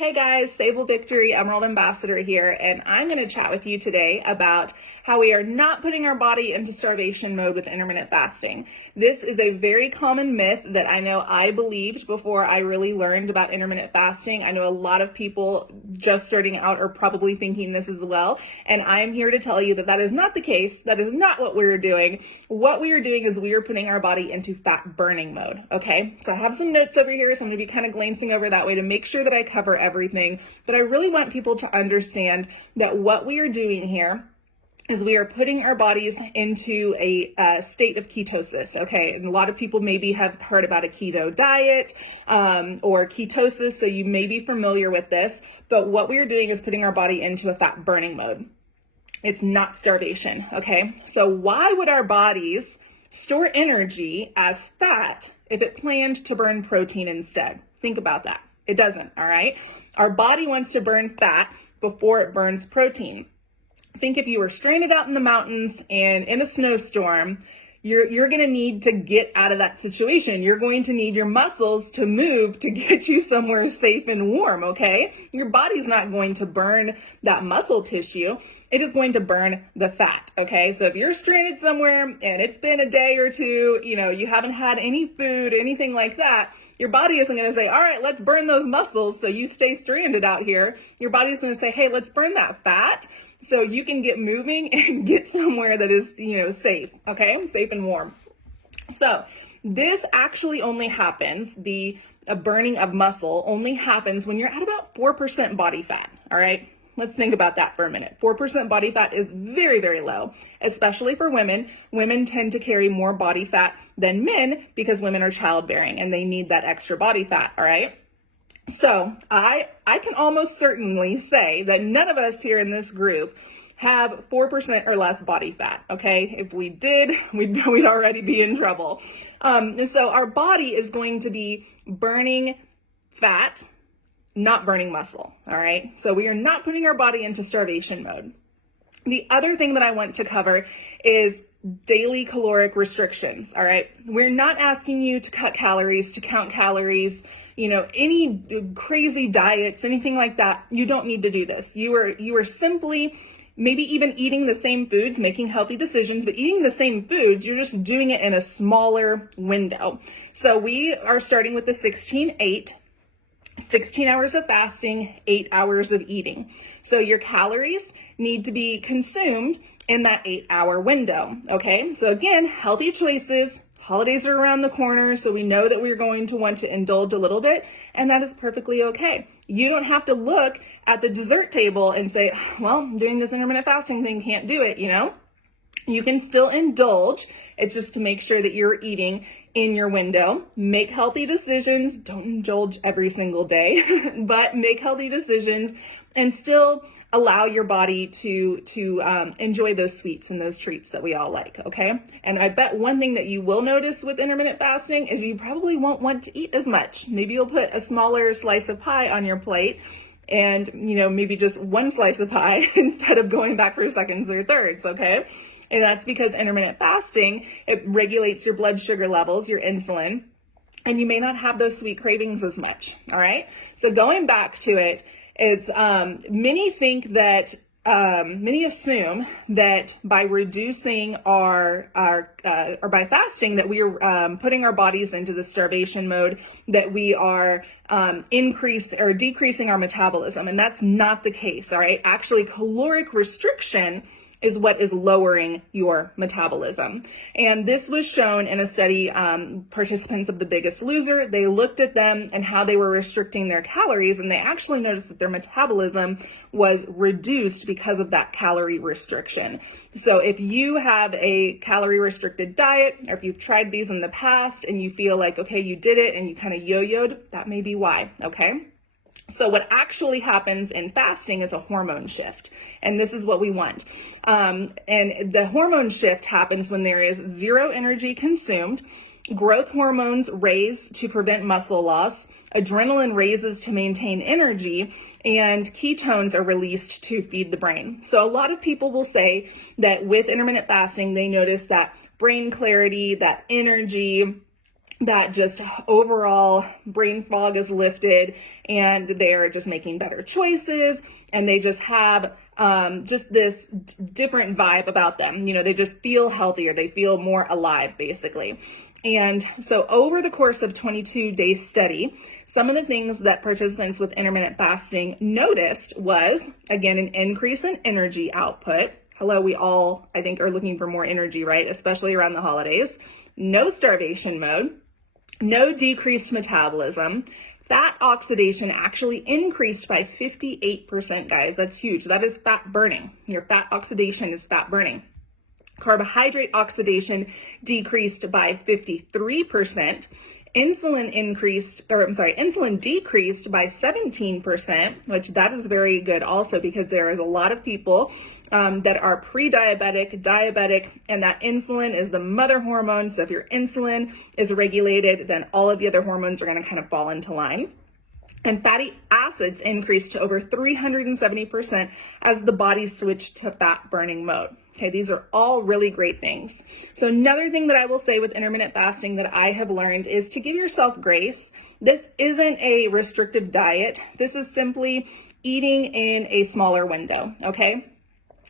Hey guys, Sable Victory Emerald Ambassador here, and I'm going to chat with you today about how we are not putting our body into starvation mode with intermittent fasting. This is a very common myth that I know I believed before I really learned about intermittent fasting. I know a lot of people just starting out are probably thinking this as well, and I'm here to tell you that that is not the case. That is not what we're doing. What we are doing is we are putting our body into fat burning mode, okay? So I have some notes over here, so I'm going to be kind of glancing over that way to make sure that I cover everything, but I really want people to understand that what we are doing here is we are putting our bodies into a state of ketosis, okay? And a lot of people maybe have heard about a keto diet or ketosis, so you may be familiar with this, but what we are doing is putting our body into a fat burning mode. It's not starvation, okay? So why would our bodies store energy as fat if it planned to burn protein instead? Think about that. It doesn't, all right? Our body wants to burn fat before it burns protein. Think if you were stranded out in the mountains and in a snowstorm, you're going to need to get out of that situation. You're going to need your muscles to move to get you somewhere safe and warm, okay? Your body's not going to burn that muscle tissue. It is going to burn the fat, okay? So if you're stranded somewhere and it's been a day or two, you haven't had any food, anything like that, your body isn't going to say, all right, let's burn those muscles so you stay stranded out here. Your body's going to say, hey, let's burn that fat so you can get moving and get somewhere that is, safe, okay? Safe and warm. So this actually only happens, the burning of muscle only happens when you're at about 4% body fat, all right? Let's think about that for a minute. 4% body fat is very, very low, especially for women. Women tend to carry more body fat than men because women are childbearing and they need that extra body fat, all right? So I can almost certainly say that none of us here in this group have 4% or less body fat, okay? If we did, we'd already be in trouble. So our body is going to be burning fat, not burning muscle, all right? So we are not putting our body into starvation mode. The other thing that I want to cover is daily caloric restrictions, all right? We're not asking you to cut calories, to count calories, any crazy diets, anything like that. You don't need to do this. You are simply maybe even eating the same foods, making healthy decisions, but eating the same foods, you're just doing it in a smaller window. So we are starting with the 16-8. 16 hours of fasting, 8 hours of eating. So your calories need to be consumed in that 8-hour window, okay? So again, healthy choices. Holidays are around the corner, so we know that we're going to want to indulge a little bit, and that is perfectly okay. You don't have to look at the dessert table and say, well, I'm doing this intermittent fasting thing, can't do it, You can still indulge. It's just to make sure that you're eating in your window. Make healthy decisions. Don't indulge every single day, but make healthy decisions and still allow your body to enjoy those sweets and those treats that we all like, okay? And I bet one thing that you will notice with intermittent fasting is you probably won't want to eat as much. Maybe you'll put a smaller slice of pie on your plate and, maybe just one slice of pie instead of going back for seconds or thirds, okay? And that's because intermittent fasting, it regulates your blood sugar levels, your insulin, and you may not have those sweet cravings as much, all right? So going back to it, it's many think that, many assume that by reducing or by fasting that we are putting our bodies into the starvation mode, that we are decreasing our metabolism, and that's not the case, all right? Actually, caloric restriction is what is lowering your metabolism. And this was shown in a study, participants of The Biggest Loser, they looked at them and how they were restricting their calories, and they actually noticed that their metabolism was reduced because of that calorie restriction. So if you have a calorie restricted diet, or if you've tried these in the past and you feel like, okay, you did it and you kind of yo-yoed, that may be why, okay? So what actually happens in fasting is a hormone shift, and this is what we want. And the hormone shift happens when there is zero energy consumed, growth hormones raise to prevent muscle loss, adrenaline raises to maintain energy, and ketones are released to feed the brain. So a lot of people will say that with intermittent fasting, they notice that brain clarity, that energy, that just overall brain fog is lifted and they're just making better choices, and they just have just this different vibe about them. You know, they just feel healthier. They feel more alive, basically. And so over the course of 22-day study, some of the things that participants with intermittent fasting noticed was, again, an increase in energy output. Hello, we all, I think, are looking for more energy, right? Especially around the holidays. No starvation mode, no decreased metabolism. Fat oxidation actually increased by 58%, guys. That's huge. That is fat burning. Your fat oxidation is fat burning. Carbohydrate oxidation decreased by 53%. Insulin decreased by 17%, which that is very good also, because there is a lot of people that are pre-diabetic, diabetic, and that insulin is the mother hormone. So if your insulin is regulated, then all of the other hormones are going to kind of fall into line. And fatty acids increased to over 370% as the body switched to fat burning mode. Okay, these are all really great things. So another thing that I will say with intermittent fasting that I have learned is to give yourself grace. This isn't a restrictive diet. This is simply eating in a smaller window, okay?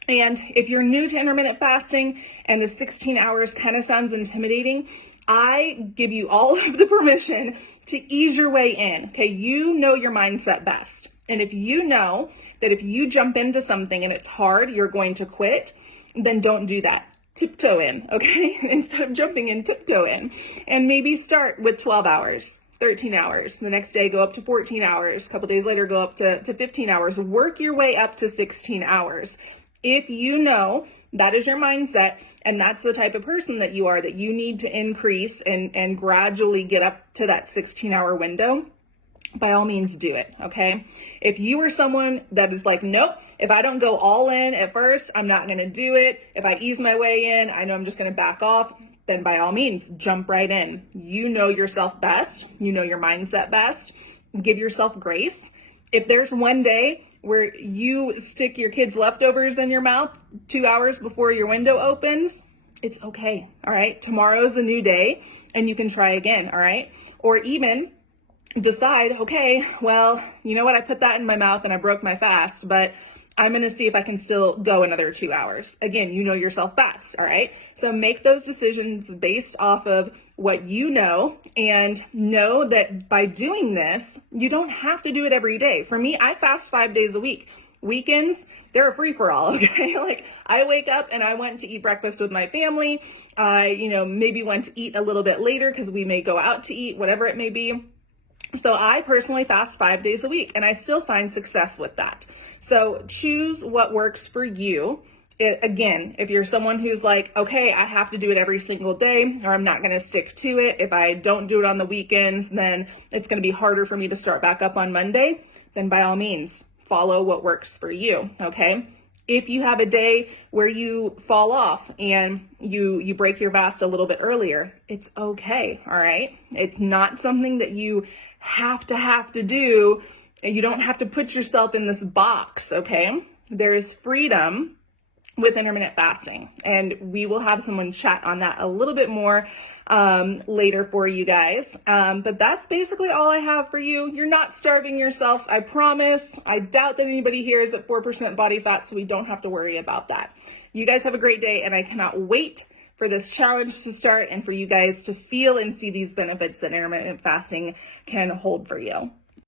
And if you're new to intermittent fasting and the 16 hours kind of sounds intimidating, I give you all of the permission to ease your way in, okay? You know your mindset best. And if you know that if you jump into something and it's hard, you're going to quit, then don't do that. Tiptoe in, okay? Instead of jumping in, tiptoe in. And maybe start with 12 hours, 13 hours. The next day, go up to 14 hours. A couple days later, go up to 15 hours. Work your way up to 16 hours. If you know that is your mindset and that's the type of person that you are, that you need to increase and gradually get up to that 16-hour window, by all means do it, okay? If you are someone that is like, nope, if I don't go all in at first, I'm not gonna do it. If I ease my way in, I know I'm just gonna back off, then by all means, jump right in. You know yourself best. You know your mindset best. Give yourself grace. If there's one day where you stick your kids' leftovers in your mouth 2 hours before your window opens, it's okay, all right? Tomorrow's a new day and you can try again, all right? Or even decide, okay, well, you know what? I put that in my mouth and I broke my fast, but I'm going to see if I can still go another 2 hours. Again, you know yourself best, all right? So make those decisions based off of what you know, and know that by doing this, you don't have to do it every day. For me, I fast 5 days a week. Weekends, they're a free-for-all, okay? Like, I wake up and I went to eat breakfast with my family. Maybe went to eat a little bit later because we may go out to eat, whatever it may be. So I personally fast 5 days a week, and I still find success with that. So choose what works for you. Again, if you're someone who's like, okay, I have to do it every single day, or I'm not going to stick to it. If I don't do it on the weekends, then it's going to be harder for me to start back up on Monday. Then by all means, follow what works for you, okay? If you have a day where you fall off and you break your fast a little bit earlier, it's okay, all right? It's not something that you have to do. You don't have to put yourself in this box, okay? There is freedom with intermittent fasting, and we will have someone chat on that a little bit more later for you guys. But that's basically all I have for you. You're not starving yourself, I promise. I doubt that anybody here is at 4% body fat, so we don't have to worry about that. You guys have a great day, and I cannot wait for this challenge to start and for you guys to feel and see these benefits that intermittent fasting can hold for you.